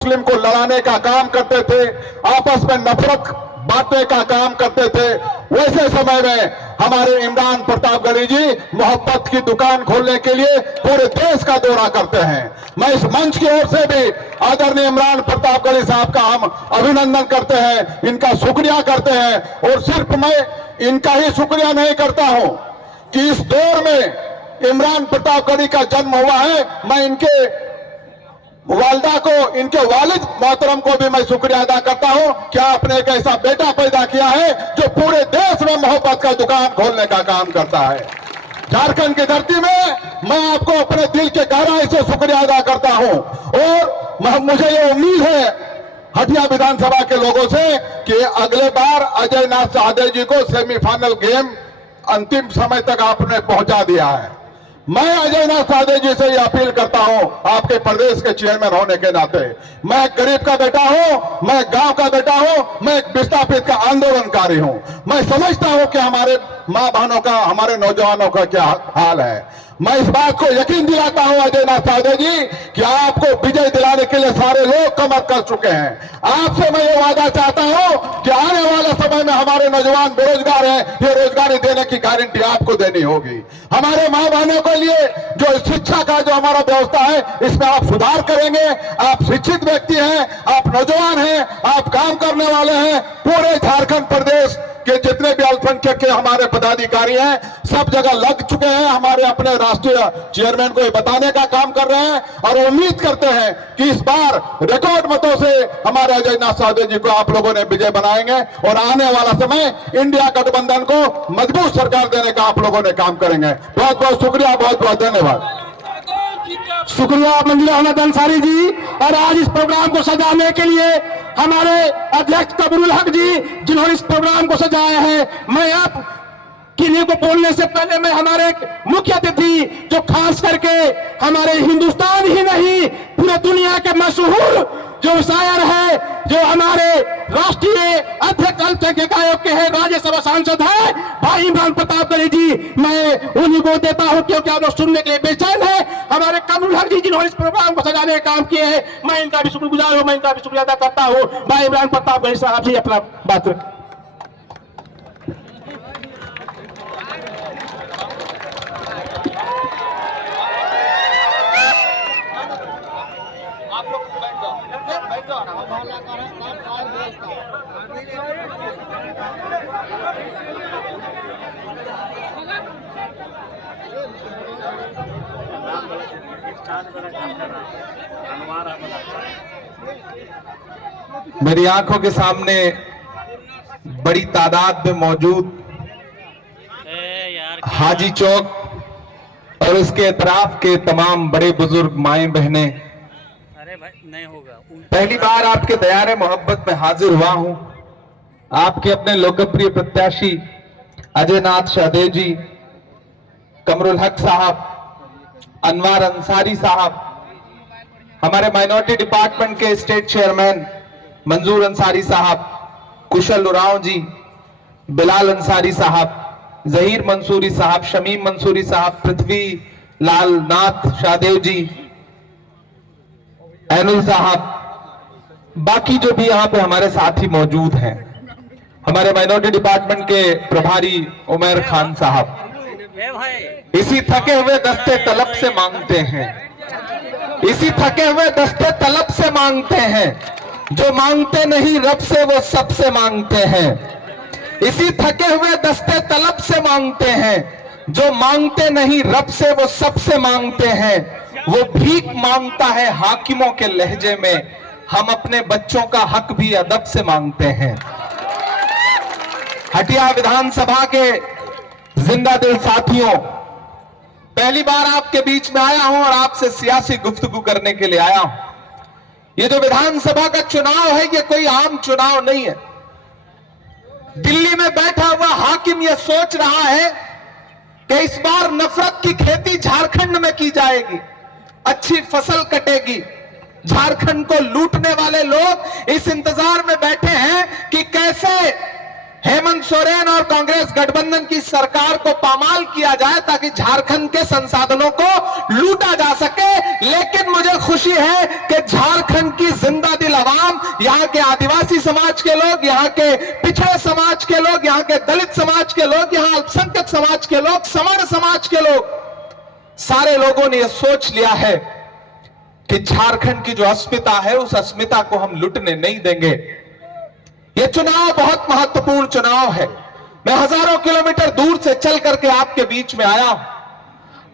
मुस्लिम को लड़ाने का काम करते थे, आपस में नफरत बांटने का काम करते थे। वैसे समय में हमारे इमरान प्रतापगढ़ी जी मोहब्बत की दुकान खोलने के लिए पूरे देश का दौरा करते हैं। मैं इस मंच की ओर से भी आदरणीय इमरान प्रतापगढ़ी साहब का हम अभिनंदन करते हैं, इनका शुक्रिया करते हैं। और सिर्फ मैं इनका ही शुक्रिया नहीं करता हूं कि इस दौर में इमरान प्रतापगढ़ी का जन्म हुआ है, मैं इनके वालदा को, इनके वालिद मोहतरम को भी मैं शुक्रिया अदा करता हूं कि आपने एक ऐसा बेटा पैदा किया है जो पूरे देश में मोहब्बत का दुकान खोलने का काम करता है। झारखंड की धरती में मैं आपको अपने दिल के गहराई से शुक्रिया अदा करता हूं। और मुझे ये उम्मीद है हटिया विधानसभा के लोगों से कि अगले बार अजय नाथ साहदेव जी को सेमीफाइनल गेम अंतिम समय तक आपने पहुंचा दिया है। मैं अजय नाथ साहदेव जी से ये अपील करता हूं, आपके प्रदेश के चेयरमैन होने के नाते, मैं गरीब का बेटा हूं, मैं गांव का बेटा हूं, मैं एक विस्थापित का आंदोलनकारी हूं। मैं समझता हूं कि हमारे मां बहनों का, हमारे नौजवानों का क्या हाल है। मैं इस बात को यकीन दिलाता हूं अजय नाथ साहदेव जी कि आपको विजय दिलाने के लिए सारे लोग कमर कर चुके हैं। आपसे मैं ये वादा चाहता हूं कि आने वाले समय में हमारे नौजवान बेरोजगार हैं, ये रोजगारी देने की गारंटी आपको देनी होगी। हमारे मां बहनों के लिए जो शिक्षा का जो हमारा व्यवस्था है, इसमें आप सुधार करेंगे। आप शिक्षित व्यक्ति हैं, आप नौजवान हैं, आप काम करने वाले हैं। पूरे झारखंड प्रदेश के जितने भी अल्पसंख्यक के हमारे पदाधिकारी हैं, सब जगह लग चुके हैं। हमारे अपने राष्ट्रीय चेयरमैन को ये बताने का काम कर रहे हैं और उम्मीद करते हैं कि इस बार रिकॉर्ड मतों से हमारे अजय नाथ साहदेव जी को आप लोगों ने विजय बनाएंगे और आने वाला समय इंडिया गठबंधन को मजबूत सरकार देने का आप लोगों ने काम करेंगे। बहुत बहुत शुक्रिया, बहुत बहुत धन्यवाद। शुक्रिया मंजूर अहमद अंसारी जी। और आज इस प्रोग्राम को सजाने के लिए हमारे अध्यक्ष कमरुल हक जी, जिन्होंने इस प्रोग्राम को सजाया है। मैं आप किन्हीं को बोलने से पहले मैं हमारे मुख्य अतिथि जो खास करके हमारे हिंदुस्तान ही नहीं पूरे दुनिया के मशहूर जो शायर है, जो हमारे राष्ट्रीय अध्यक्ष अल्पसंख्यक आयोग के हैं, राज्यसभा सांसद है भाई इमरान प्रतापगढ़ी जी, मैं उन्हीं को देता हूं क्योंकि आप लोग सुनने के लिए बेचैन है। हमारे कमरुल हक जी जिन्होंने इस प्रोग्राम को सजाने का काम किए हैं, मैं इनका भी शुक्रगुजार हूं, मैं इनका भी शुक्रिया अदा करता हूं। भाई इमरान प्रतापगढ़ी साहब जी अपना बात रखें। मेरी आंखों के सामने बड़ी तादाद में मौजूद हाजी चौक और इसके अतराफ के तमाम बड़े बुजुर्ग माएं बहनें, अरे भाई नहीं होगा। पहली बार आपके दयारे मोहब्बत में हाजिर हुआ हूं। आपके अपने लोकप्रिय प्रत्याशी अजय नाथ साहदेव जी, कमरुल हक साहब, अनवार अंसारी साहब, हमारे माइनॉरिटी डिपार्टमेंट के स्टेट चेयरमैन मंजूर अंसारी साहब, कुशल उरांव जी, बिलाल अंसारी साहब, जहीर मंसूरी साहब, शमीम मंसूरी साहब, पृथ्वी लाल नाथ शाहदेव जी, एनुल साहब, बाकी जो भी यहाँ पे हमारे साथी मौजूद हैं, हमारे माइनॉरिटी डिपार्टमेंट के प्रभारी उमर खान साहब, इसी थके हुए दस्ते तलब से मांगते हैं, इसी थके हुए दस्ते तलब से मांगते हैं, जो मांगते नहीं रब से वो सबसे मांगते हैं। इसी थके हुए दस्ते तलब से मांगते हैं, जो मांगते नहीं रब से वो सबसे मांगते हैं। वो भीख मांगता है हाकिमों के लहजे में, हम अपने बच्चों का हक भी अदब से मांगते हैं। हटिया विधानसभा के जिंदा दिल साथियों, पहली बार आपके बीच में आया हूं और आपसे सियासी गुफ्तगू करने के लिए आया हूं। ये जो विधानसभा का चुनाव है, ये कोई आम चुनाव नहीं है। दिल्ली में बैठा हुआ हाकिम यह सोच रहा है कि इस बार नफरत की खेती झारखंड में की जाएगी, अच्छी फसल कटेगी। झारखंड को लूटने वाले लोग इस इंतजार में बैठे हैं कि कैसे हेमंत सोरेन और कांग्रेस गठबंधन की सरकार को पामाल किया जाए ताकि झारखंड के संसाधनों को लूटा जा सके। लेकिन मुझे खुशी है कि झारखंड की जिंदा समाज के लोग, यहाँ के पिछड़े समाज के लोग, यहाँ के दलित समाज के लोग, यहाँ अल्पसंख्यक समाज के लोग, सवर्ण समाज के लोग, सारे लोगों ने यह सोच लिया है कि झारखंड की जो अस्मिता है उस अस्मिता को हम लुटने नहीं देंगे। यह चुनाव बहुत महत्वपूर्ण चुनाव है। मैं हजारों किलोमीटर दूर से चल करके आपके बीच में आया हूं।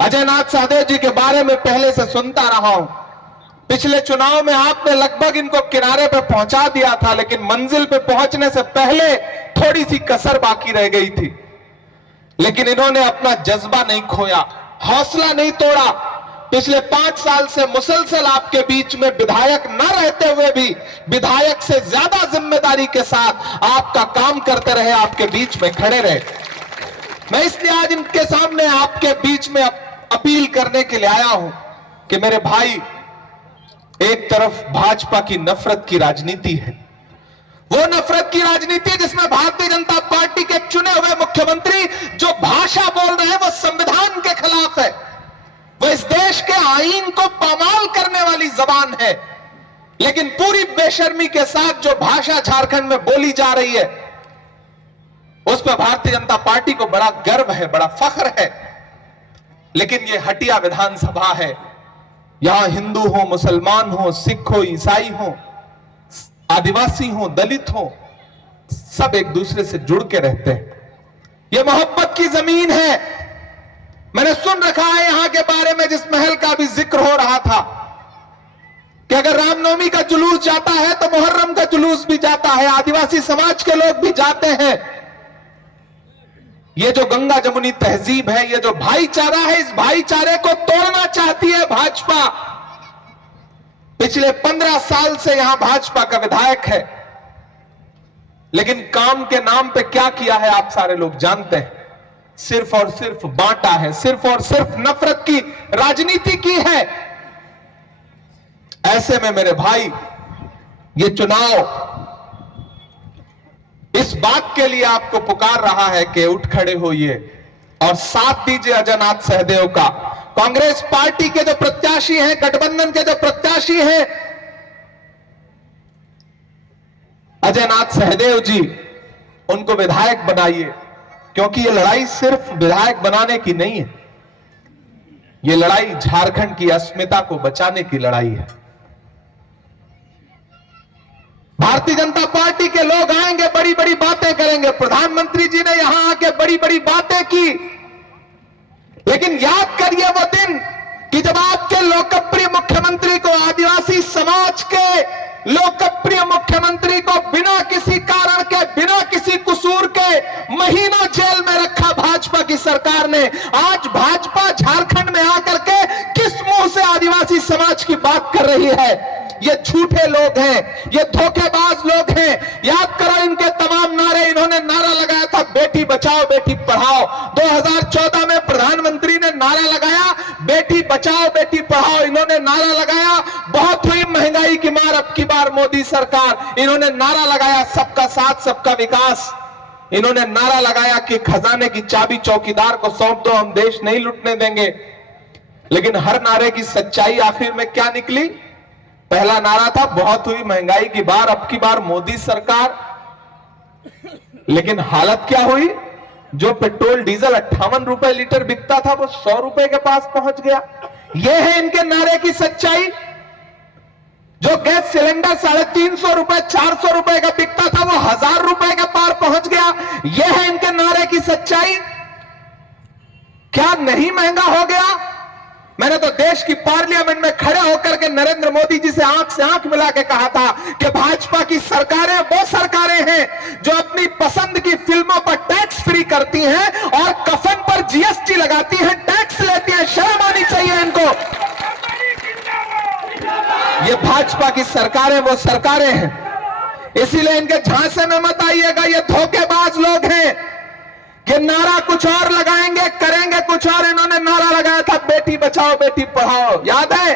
अजय नाथ सहदेव जी के बारे में पहले से सुनता रहा हूं। पिछले चुनाव में आपने लगभग इनको किनारे पे पहुंचा दिया था, लेकिन मंजिल पे पहुंचने से पहले थोड़ी सी कसर बाकी रह गई थी। लेकिन इन्होंने अपना जज्बा नहीं खोया, हौसला नहीं तोड़ा। पिछले 5 साल से मुसलसल आपके बीच में विधायक न रहते हुए भी विधायक से ज्यादा जिम्मेदारी के साथ आपका काम करते रहे, आपके बीच में खड़े रहे। मैं इसलिए आज इनके सामने आपके बीच में अपील करने के लिए आया हूं कि मेरे भाई, एक तरफ भाजपा की नफरत की राजनीति है, वो नफरत की राजनीति जिसमें भारतीय जनता पार्टी के चुने हुए मुख्यमंत्री जो भाषा बोल रहे हैं वो संविधान के खिलाफ है, वो इस देश के आईन को पामाल करने वाली जबान है। लेकिन पूरी बेशर्मी के साथ जो भाषा झारखंड में बोली जा रही है उस पर भारतीय जनता पार्टी को बड़ा गर्व है, बड़ा फख्र है। लेकिन ये हटिया विधानसभा है, यहां हिंदू हो, मुसलमान हो, सिख हो, ईसाई हो, आदिवासी हो, दलित हो, सब एक दूसरे से जुड़ के रहते हैं। यह मोहब्बत की जमीन है। मैंने सुन रखा है यहां के बारे में, जिस महल का भी जिक्र हो रहा था, कि अगर रामनवमी का जुलूस जाता है तो मुहर्रम का जुलूस भी जाता है, आदिवासी समाज के लोग भी जाते हैं। ये जो गंगा जमुनी तहजीब है, ये जो भाईचारा है, इस भाईचारे को तोड़ना चाहती है भाजपा। पिछले 15 साल से यहां भाजपा का विधायक है, लेकिन काम के नाम पे क्या किया है आप सारे लोग जानते हैं। सिर्फ और सिर्फ बांटा है, सिर्फ और सिर्फ नफरत की राजनीति की है। ऐसे में मेरे भाई, ये चुनाव इस बात के लिए आपको पुकार रहा है कि उठ खड़े होइए और साथ दीजिए अजय नाथ सहदेव का। कांग्रेस पार्टी के जो प्रत्याशी हैं, गठबंधन के जो प्रत्याशी हैं, अजय नाथ सहदेव जी, उनको विधायक बनाइए, क्योंकि ये लड़ाई सिर्फ विधायक बनाने की नहीं है, ये लड़ाई झारखंड की अस्मिता को बचाने की लड़ाई है। भारतीय जनता पार्टी के लोग आएंगे, बड़ी बड़ी बातें करेंगे। प्रधानमंत्री जी ने यहां आके बड़ी बड़ी बातें की, लेकिन याद करिए वो दिन कि जब आपके लोकप्रिय मुख्यमंत्री को, आदिवासी समाज के लोकप्रिय मुख्यमंत्री को बिना किसी कारण के, बिना किसी कसूर के महीनों जेल में रखा भाजपा की सरकार ने। आज भाजपा झारखंड में आकर के किस मुंह से आदिवासी समाज की बात कर रही है? ये झूठे लोग हैं, ये धोखेबाज लोग हैं। याद करो इनके तमाम नारे, इन्होंने नारा लगाया था बेटी बचाओ बेटी पढ़ाओ। 2014 में प्रधानमंत्री ने नारा लगाया बेटी बचाओ बेटी पढ़ाओ, इन्होंने नारा लगाया बहुत हुई महंगाई की मार अब की बार मोदी सरकार, इन्होंने नारा लगाया सबका साथ सबका विकास, इन्होंने नारा लगाया कि खजाने की चाबी चौकीदार को सौंप दो, हम देश नहीं लूटने देंगे। लेकिन हर नारे की सच्चाई आखिर में क्या निकली? पहला नारा था बहुत हुई महंगाई की बार अब की बार मोदी सरकार, लेकिन हालत क्या हुई? जो पेट्रोल डीजल 58 रुपए लीटर बिकता था वो 100 रुपए के पास पहुंच गया। यह है इनके नारे की सच्चाई। जो गैस सिलेंडर 350 रुपए 400 रुपए का बिकता था वो 1000 रुपए के पार पहुंच गया। यह है इनके नारे की सच्चाई। क्या नहीं महंगा हो गया? मैंने तो देश की पार्लियामेंट में खड़े होकर के नरेंद्र मोदी जी से आंख मिला के कहा था कि भाजपा की सरकारें वो सरकारें हैं जो अपनी पसंद की फिल्मों पर टैक्स फ्री करती हैं और कफन पर जीएसटी लगाती हैं, टैक्स लेती हैं। शर्म आनी चाहिए इनको। ये भाजपा की सरकारें वो सरकारें हैं, इसीलिए इनके झांसे में मत आइएगा। ये धोखेबाज लोग हैं कि नारा कुछ और लगाएंगे, करेंगे कुछ और। इन्होंने नारा लगाया था बेटी बचाओ बेटी पढ़ाओ, याद है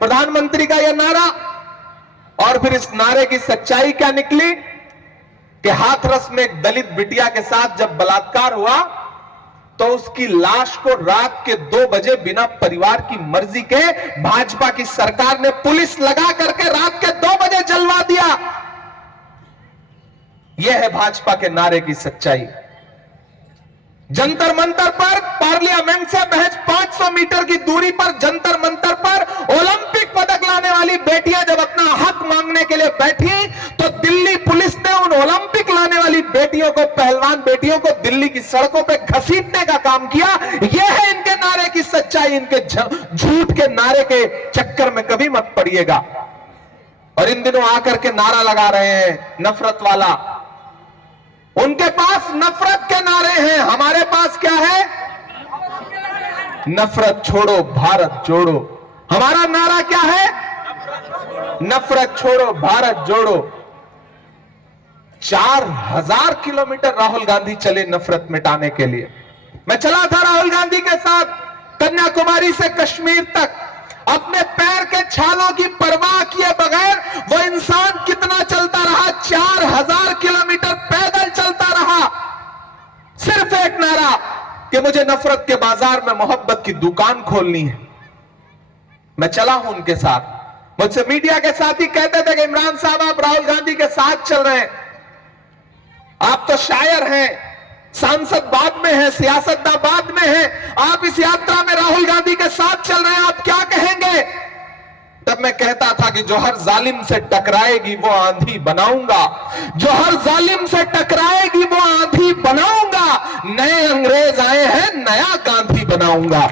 प्रधानमंत्री का यह नारा? और फिर इस नारे की सच्चाई क्या निकली कि हाथरस में एक दलित बिटिया के साथ जब बलात्कार हुआ तो उसकी लाश को रात के 2 बजे बिना परिवार की मर्जी के भाजपा की सरकार ने पुलिस लगा करके रात के 2 बजे जलवा दिया। यह है भाजपा के नारे की सच्चाई। जंतर मंतर पर पार्लियामेंट से महज 500 मीटर की दूरी पर जंतर मंतर पर ओलंपिक पदक लाने वाली बेटियां जब अपना हक मांगने के लिए बैठी तो दिल्ली पुलिस ने उन ओलंपिक लाने वाली बेटियों को, पहलवान बेटियों को दिल्ली की सड़कों पे घसीटने का काम किया। यह है इनके नारे की सच्चाई। इनके झूठ के नारे के चक्कर में कभी मत पड़िएगा। और इन दिनों आकर के नारा लगा रहे हैं नफरत वाला। उनके पास नफरत के नारे हैं, हमारे पास क्या है? नफरत छोड़ो भारत जोड़ो। हमारा नारा क्या है? नफरत छोड़ो भारत जोड़ो। 4000 किलोमीटर राहुल गांधी चले नफरत मिटाने के लिए। मैं चला था राहुल गांधी के साथ कन्याकुमारी से कश्मीर तक। अपने पैर के छालों की परवाह किए बगैर वो इंसान कितना चलता रहा? 4000 किलोमीटर पैदल चलता रहा। सिर्फ एक नारा कि मुझे नफरत के बाजार में मोहब्बत की दुकान खोलनी है। मैं चला हूं उनके साथ। मुझसे मीडिया के साथ ही कहते थे कि इमरान साहब आप राहुल गांधी के साथ चल रहे हैं, आप तो शायर हैं, सांसद बाद में है, सियासतदान बाद में है, आप इस यात्रा में राहुल गांधी के साथ चल रहे हैं, आप क्या कहेंगे? तब मैं कहता था कि जो हर जालिम से टकराएगी वो आंधी बनाऊंगा, जो हर जालिम से टकराएगी वो आंधी बनाऊंगा। नए अंग्रेज आए हैं, नया गांधी बनाऊंगा।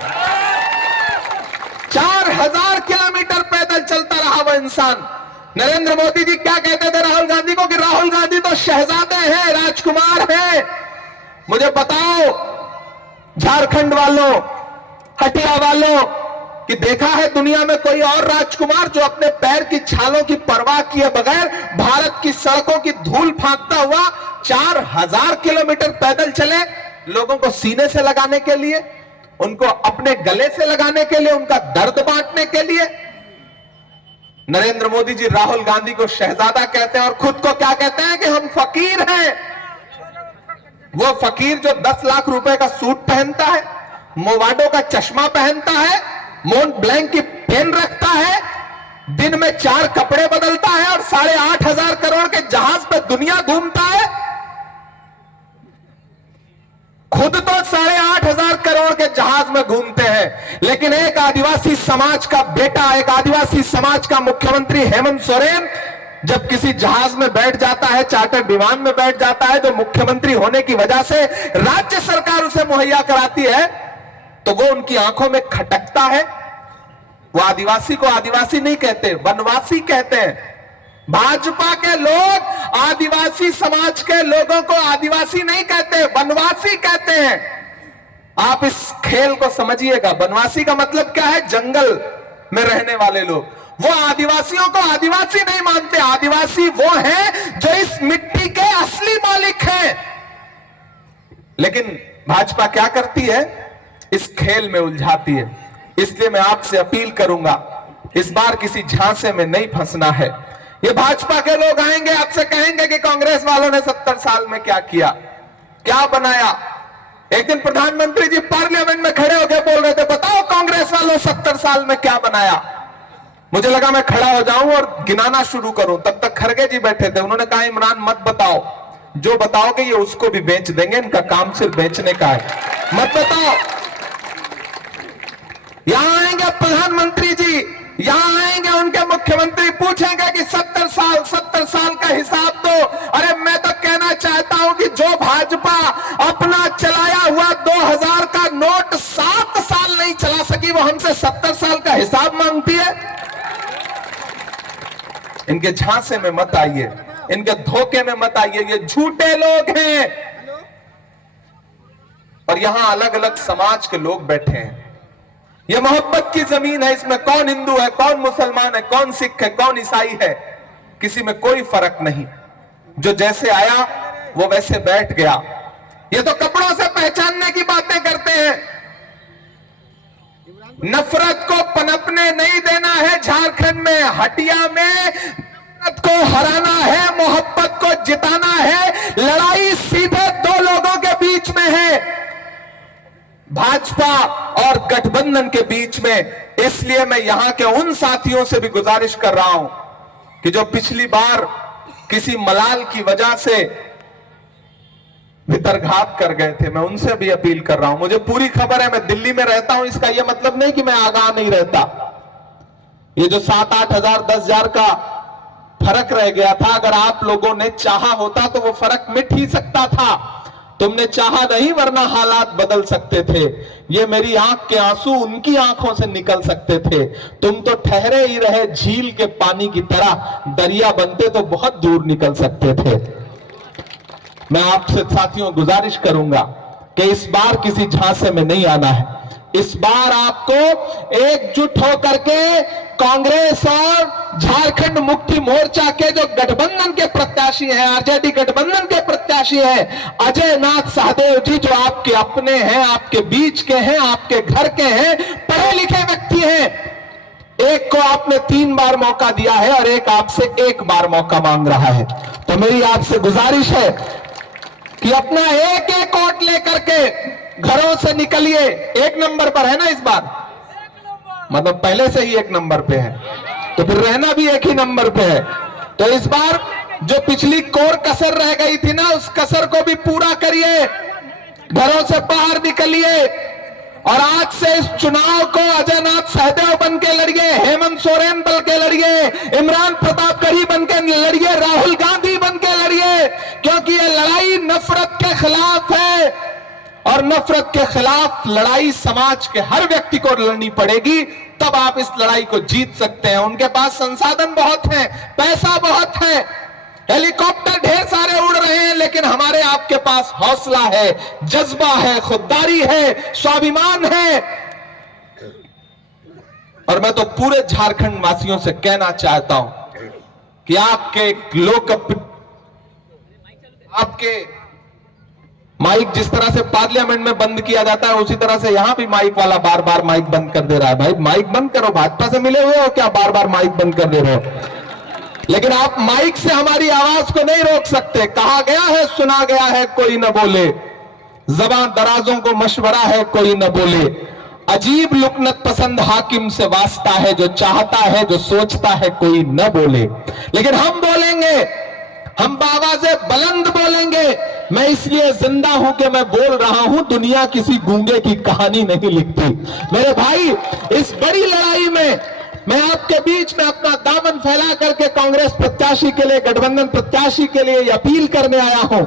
4000 किलोमीटर पैदल चलता रहा वो इंसान। नरेंद्र मोदी जी क्या कहते थे राहुल गांधी को कि राहुल गांधी तो शहजादे हैं, राजकुमार हैं। मुझे बताओ झारखंड वालों, हटिया वालों, कि देखा है दुनिया में कोई और राजकुमार जो अपने पैर की छालों की परवाह किए बगैर भारत की सड़कों की धूल फांकता हुआ 4000 किलोमीटर पैदल चले, लोगों को सीने से लगाने के लिए, उनको अपने गले से लगाने के लिए, उनका दर्द बांटने के लिए। नरेंद्र मोदी जी राहुल गांधी को शहजादा कहते हैं और खुद को क्या कहते हैं कि हम फकीर हैं। वो फकीर जो 10 लाख रुपए का सूट पहनता है, मोवाडो का चश्मा पहनता है, मोंट ब्लैंक की पेन रखता है, दिन में 4 कपड़े बदलता है और 8,500 करोड़ के जहाज पे दुनिया घूमता है। खुद तो 8,500 करोड़ के जहाज में घूमते हैं, लेकिन एक आदिवासी समाज का बेटा, एक आदिवासी समाज का मुख्यमंत्री हेमंत सोरेन जब किसी जहाज में बैठ जाता है, चार्टर विमान में बैठ जाता है, जो मुख्यमंत्री होने की वजह से राज्य सरकार उसे मुहैया कराती है, तो वो उनकी आंखों में खटकता है। वो आदिवासी को आदिवासी नहीं कहते, वनवासी कहते हैं। भाजपा के लोग आदिवासी समाज के लोगों को आदिवासी नहीं कहते, वनवासी कहते हैं। आप इस खेल को समझिएगा। वनवासी का मतलब क्या है? जंगल में रहने वाले लोग। वो आदिवासियों को आदिवासी नहीं मानते। आदिवासी वो हैं जो इस मिट्टी के असली मालिक हैं। लेकिन भाजपा क्या करती है? इस खेल में उलझाती है। इसलिए मैं आपसे अपील करूंगा, इस बार किसी झांसे में नहीं फंसना है। ये भाजपा के लोग आएंगे, आपसे कहेंगे कि कांग्रेस वालों ने 70 साल में क्या किया, क्या बनाया। एक दिन प्रधानमंत्री जी पार्लियामेंट में खड़े होकर बोल रहे थे, बताओ कांग्रेस वालों 70 साल में क्या बनाया। मुझे लगा मैं खड़ा हो जाऊं और गिनाना शुरू करूं, तब तक खरगे जी बैठे थे। उन्होंने कहा इमरान मत बताओ, जो बताओगे ये उसको भी बेच देंगे, इनका काम सिर्फ बेचने का है, मत बताओ। यहां आएंगे प्रधानमंत्री जी, यहां आएंगे उनके मुख्यमंत्री, पूछेंगे कि 70 साल का हिसाब दो। अरे मैं तो कहना चाहता हूं कि जो भाजपा अपना चलाया हुआ 2000 का नोट 7 साल नहीं चला सकी, वो हमसे 70 साल का हिसाब मांगती है। इनके झांसे में मत आइए, इनके धोखे में मत आइए। ये झूठे लोग हैं और यहां अलग अलग समाज के लोग बैठे हैं। यह मोहब्बत की जमीन है, इसमें कौन हिंदू है, कौन मुसलमान है, कौन सिख है, कौन ईसाई है, किसी में कोई फर्क नहीं। जो जैसे आया वो वैसे बैठ गया। ये तो कपड़ों से पहचानने की बातें करते हैं। नफरत को पनपने नहीं देना है। झारखंड में, हटिया में नफरत को हराना है, मोहब्बत को जिताना है। लड़ाई सीधे 2 लोगों के बीच में है, भाजपा और गठबंधन के बीच में। इसलिए मैं यहां के उन साथियों से भी गुजारिश कर रहा हूं कि जो पिछली बार किसी मलाल की वजह से छीतरघात कर गए थे, मैं उनसे भी अपील कर रहा हूं। मुझे पूरी खबर है, मैं दिल्ली में रहता हूं, इसका यह मतलब नहीं कि मैं आगाह नहीं रहता। ये जो 7-8 हजार 10,000 का फर्क रह गया था, अगर आप लोगों ने चाहा होता तो वो फर्क मिट ही सकता था। तुमने चाहा नहीं, वरना हालात बदल सकते थे। ये मेरी आंख के आंसू उनकी आंखों से निकल सकते थे। तुम तो ठहरे ही रहे झील के पानी की तरह, दरिया बनते तो बहुत दूर निकल सकते थे। मैं आपसे साथियों गुजारिश करूंगा कि इस बार किसी झांसे में नहीं आना है। इस बार आपको एकजुट होकर के कांग्रेस और झारखंड मुक्ति मोर्चा के जो गठबंधन के प्रत्याशी हैं, आरजेडी गठबंधन के प्रत्याशी हैं, अजय नाथ सहदेव जी, जो आपके अपने हैं, आपके बीच के हैं, आपके घर के हैं, पढ़े लिखे व्यक्ति हैं। एक को आपने 3 बार मौका दिया है और एक आपसे 1 बार मौका मांग रहा है। तो मेरी आपसे गुजारिश है कि अपना एक एक वोट लेकर के घरों से निकलिए। 1 नंबर पर है ना इस बार, मतलब पहले से ही 1 नंबर पे है, तो फिर रहना भी 1 ही नंबर पे है। तो इस बार जो पिछली कोर कसर रह गई थी ना, उस कसर को भी पूरा करिए, घरों से बाहर निकलिए और आज से इस चुनाव को अजय नाथ सहदेव बन के लड़िए, हेमंत सोरेन बन के लड़िए, इमरान प्रतापगढ़ी बन के लड़िए, राहुल गांधी बन के लड़िए, क्योंकि ये लड़ाई नफरत के खिलाफ है और नफरत के खिलाफ लड़ाई समाज के हर व्यक्ति को लड़नी पड़ेगी। तब आप इस लड़ाई को जीत सकते हैं। उनके पास संसाधन बहुत हैं, पैसा बहुत है, हेलीकॉप्टर ढेर सारे उड़ रहे हैं, लेकिन हमारे आपके पास हौसला है, जज्बा है, खुददारी है, स्वाभिमान है। और मैं तो पूरे झारखंड वासियों से कहना चाहता हूं कि आपके माइक जिस तरह से पार्लियामेंट में बंद किया जाता है, उसी तरह से यहां भी माइक वाला बार बार माइक बंद कर दे रहा है। भाई माइक बंद करो, भाजपा से मिले हुए हो क्या, बार बार माइक बंद कर दे रहे हो? लेकिन आप माइक से हमारी आवाज को नहीं रोक सकते। कहा गया है, सुना गया है, कोई न बोले, ज़बान दराजों को मशवरा है, कोई न बोले। अजीब लुकनत पसंद हाकिम से वास्ता है, जो चाहता है, जो सोचता है, कोई न बोले। लेकिन हम बोलेंगे, हम आवाज़े बुलंद बोलेंगे। मैं इसलिए जिंदा हूं कि मैं बोल रहा हूं, दुनिया किसी गूंगे की कहानी नहीं लिखती। मेरे भाई, इस बड़ी लड़ाई में मैं आपके बीच में अपना दामन फैला करके कांग्रेस प्रत्याशी के लिए, गठबंधन प्रत्याशी के लिए अपील करने आया हूं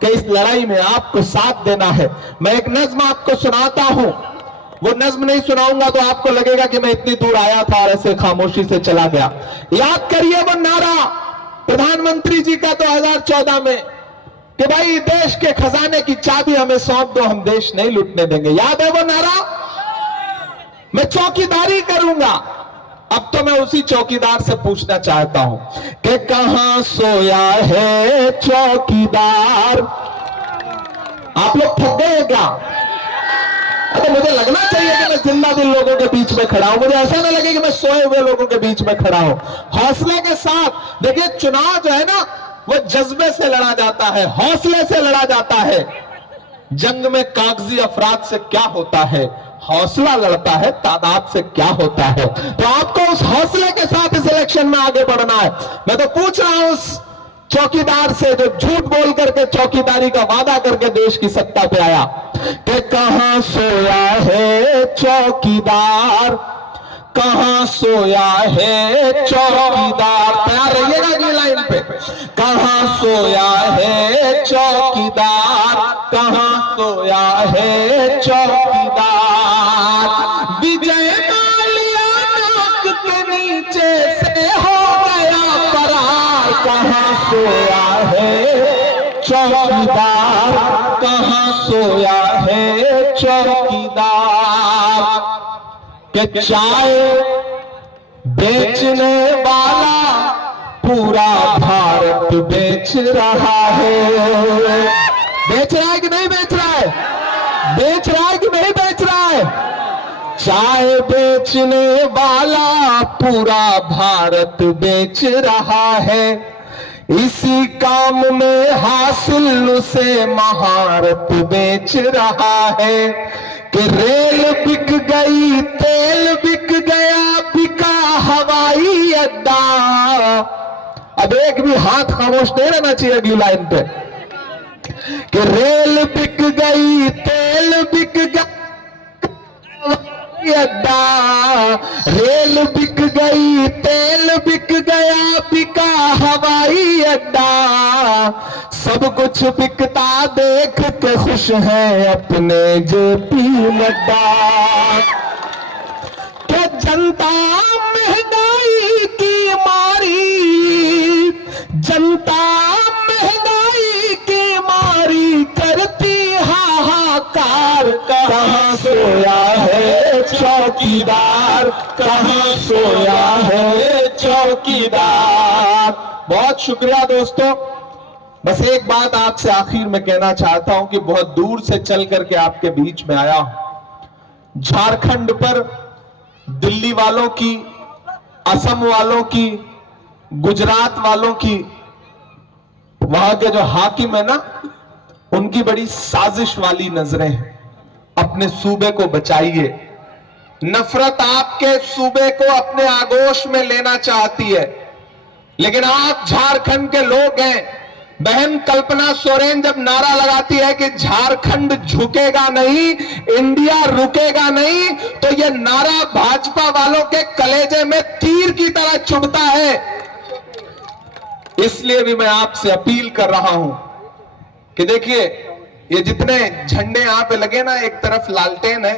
कि इस लड़ाई में आपको साथ देना है। मैं एक नज्म आपको सुनाता हूं, वो नज्म नहीं सुनाऊंगा तो आपको लगेगा कि मैं इतनी दूर आया था और ऐसे खामोशी से चला गया। याद करिए वो नारा प्रधानमंत्री जी का 2014 में कि भाई देश के खजाने की चाबी हमें सौंप दो, हम देश नहीं लूटने देंगे। याद है वो नारा? मैं चौकीदारी करूंगा। अब तो मैं उसी चौकीदार से पूछना चाहता हूं कि कहां सोया है चौकीदार? आप लोग थक गए क्या? अरे मुझे लगना चाहिए कि मैं जिंदा दिल लोगों के बीच में खड़ा हूं। मुझे ऐसा ना लगे कि मैं सोए हुए लोगों के बीच में खड़ा हूं। हौसले के साथ देखिए, चुनाव जो है ना, वो जज्बे से लड़ा जाता है, हौसले से लड़ा जाता है। जंग में कागजी अफराद से क्या होता है, हौसला लड़ता है तादाद से क्या होता है। तो आपको उस हौसले के साथ इस इलेक्शन में आगे बढ़ना है। मैं तो पूछ रहा हूं उस चौकीदार से जो झूठ बोल करके चौकीदारी का वादा करके देश की सत्ता पे आया कि कहां सोया है चौकीदार, कहां सोया है चौकीदार। तैयार रहिएगा अगली लाइन पे। कहां सोया है चौकीदार, कहां सोया है चौकीदार। विजय माल्या नाक के नीचे से हो गया फरार। कहां सोया है चौकीदार, कहां सोया है चौकीदार। कि चाय बेचने वाला पूरा भारत बेच रहा है। बेच रहा है कि नहीं बेच रहा है? बेच रहा है कि नहीं बेच रहा है? चाय बेचने वाला पूरा भारत बेच रहा है। इसी काम में हासिल उसे महारत बेच रहा है। कि रेल बिक गई, तेल बिक गया, बिका हवाई अड्डा। अब एक भी हाथ खामोश नहीं रहना चाहिए अगली लाइन पे। कि रेल बिक गई, तेल बिक गया अड्डा, रेल बिक गई, तेल बिक गया, बिका हवाई अड्डा, सब कुछ बिकता देख के खुश है अपने जेपी नड्डा। कि जनता महंगाई की मारी, जनता महंगाई की मारी करती हाहाकार, कहां सोया है चौकीदार, कहां सोया है चौकीदार। बहुत शुक्रिया दोस्तों। बस एक बात आपसे आखिर में कहना चाहता हूं कि बहुत दूर से चल करके आपके बीच में आया हूं। झारखंड पर दिल्ली वालों की, असम वालों की, गुजरात वालों की, वहां के जो हाकिम है ना, उनकी बड़ी साजिश वाली नजरें हैं। अपने सूबे को बचाइए। नफरत आपके सूबे को अपने आगोश में लेना चाहती है, लेकिन आप झारखंड के लोग हैं। बहन कल्पना सोरेन जब नारा लगाती है कि झारखंड झुकेगा नहीं, इंडिया रुकेगा नहीं, तो यह नारा भाजपा वालों के कलेजे में तीर की तरह चुभता है। इसलिए भी मैं आपसे अपील कर रहा हूं कि देखिए, ये जितने झंडे यहां पे लगे ना, एक तरफ लालटेन है,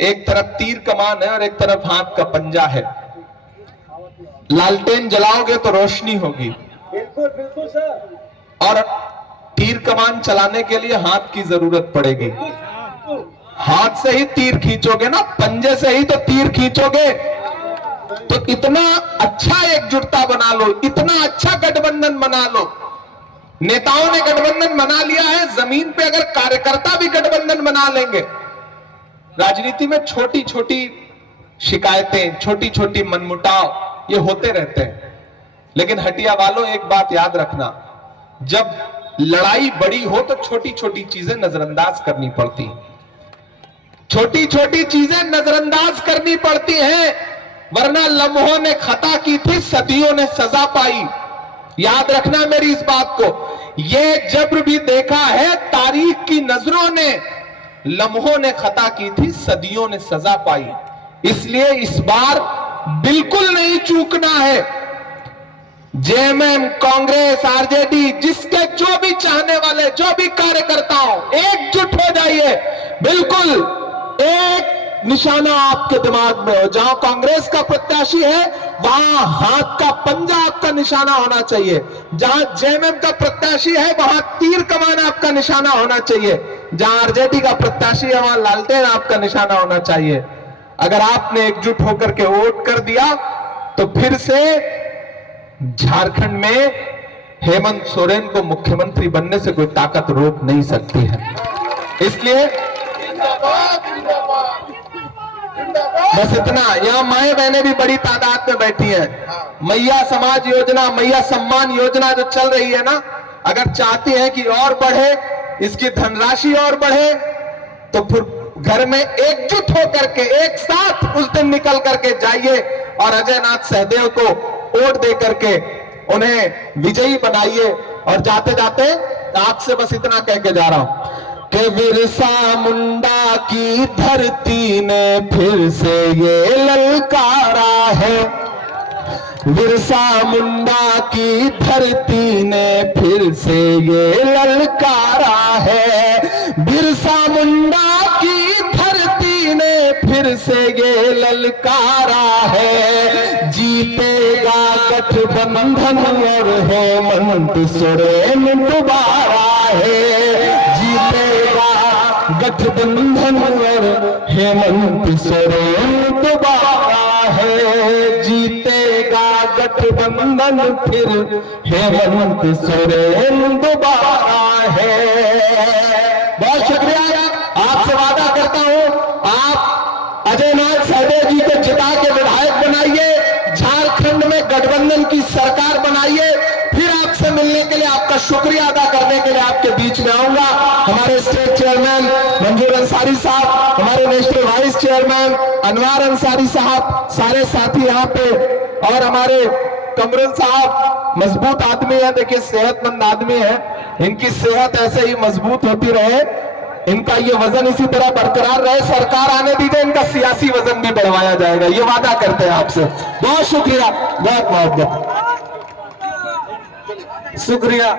एक तरफ तीर कमान है और एक तरफ हाथ का पंजा है। लालटेन जलाओगे तो रोशनी होगी, बिल्कुल बिल्कुल सर, और तीर कमान चलाने के लिए हाथ की जरूरत पड़ेगी। हाथ से ही तीर खींचोगे ना, पंजे से ही तो तीर खींचोगे। तो इतना अच्छा एकजुटता बना लो, इतना अच्छा गठबंधन बना लो। नेताओं ने गठबंधन बना लिया है, जमीन पे अगर कार्यकर्ता भी गठबंधन बना लेंगे। राजनीति में छोटी छोटी शिकायतें, छोटी छोटी मनमुटाव ये होते रहते हैं, लेकिन हटिया वालों एक बात याद रखना, जब लड़ाई बड़ी हो तो छोटी छोटी चीजें नजरअंदाज करनी पड़ती, छोटी छोटी चीजें नजरअंदाज करनी पड़ती हैं, वरना लम्हों ने खता की थी, सदियों ने सजा पाई। याद रखना मेरी इस बात को। ये जब्र भी देखा है तारीख की नजरों ने, लम्हों ने खता की थी, सदियों ने सजा पाई। इसलिए इस बार बिल्कुल नहीं चूकना है। जेएमएम, कांग्रेस, आरजेडी, जिसके जो भी चाहने वाले, जो भी कार्यकर्ता हो, एकजुट हो जाइए। बिल्कुल एक निशाना आपके दिमाग में हो, जहां कांग्रेस का प्रत्याशी है वहां हाथ का पंजा आपका निशाना होना चाहिए, जहां जेएमएम का प्रत्याशी है वहां तीर कमान आपका निशाना होना चाहिए, जहां आरजेडी का प्रत्याशी है वहां लालटेन आपका निशाना होना चाहिए। अगर आपने एकजुट होकर के वोट कर दिया तो फिर से झारखंड में हेमंत सोरेन को मुख्यमंत्री बनने से कोई ताकत रोक नहीं सकती है। इसलिए बस इतना। यहाँ माए बहनें भी बड़ी तादाद में बैठी हैं। मैया समाज योजना, मैया सम्मान योजना जो चल रही है ना, अगर चाहती है कि और बढ़े, इसकी धनराशि और बढ़े, तो फिर घर में एकजुट होकर के एक साथ उस दिन निकल करके जाइए और अजय नाथ सहदेव को वोट दे करके उन्हें विजयी बनाइए। और जाते जाते आपसे बस इतना कह के जा रहा हूं कि बिरसा मुंडा की धरती ने फिर से ये ललकारा है, बिरसा मुंडा की धरती ने फिर से ये ललकारा है, बिरसा मुंडा की धरती ने फिर से ये ललकारा है। जीतेगा गठबंधन और हेमंत सोरेन दोबारा है, जीतेगा गठबंधन और हेमंत सोरेन दोबारा है, जीतेगा गठबंधन फिर हेमंत सोरेन दोबारा है। बहुत शुक्रिया। आपसे वादा करता हूं, आप अजय नाथ सहदेव जी को जिता के विधायक बनाइए, झारखंड में गठबंधन की सरकार बनाइए। फिर आपसे मिलने के लिए, आपका शुक्रिया अदा करने के लिए आपके बीच में आऊंगा। हमारे स्टेट चेयरमैन मंजूर अंसारी साहब, हमारे नेशनल वाइस चेयरमैन अनवार अंसारी साहब, सारे साथी यहाँ पे, और हमारे कमरुल साहब मजबूत आदमी है, देखिए सेहतमंद आदमी है, इनकी सेहत ऐसे ही मजबूत होती रहे, इनका ये वजन इसी तरह बरकरार रहे, सरकार आने दीजिए, इनका सियासी वजन भी बढ़वाया जाएगा, ये वादा करते हैं आपसे। बहुत शुक्रिया, बहुत बहुत शुक्रिया।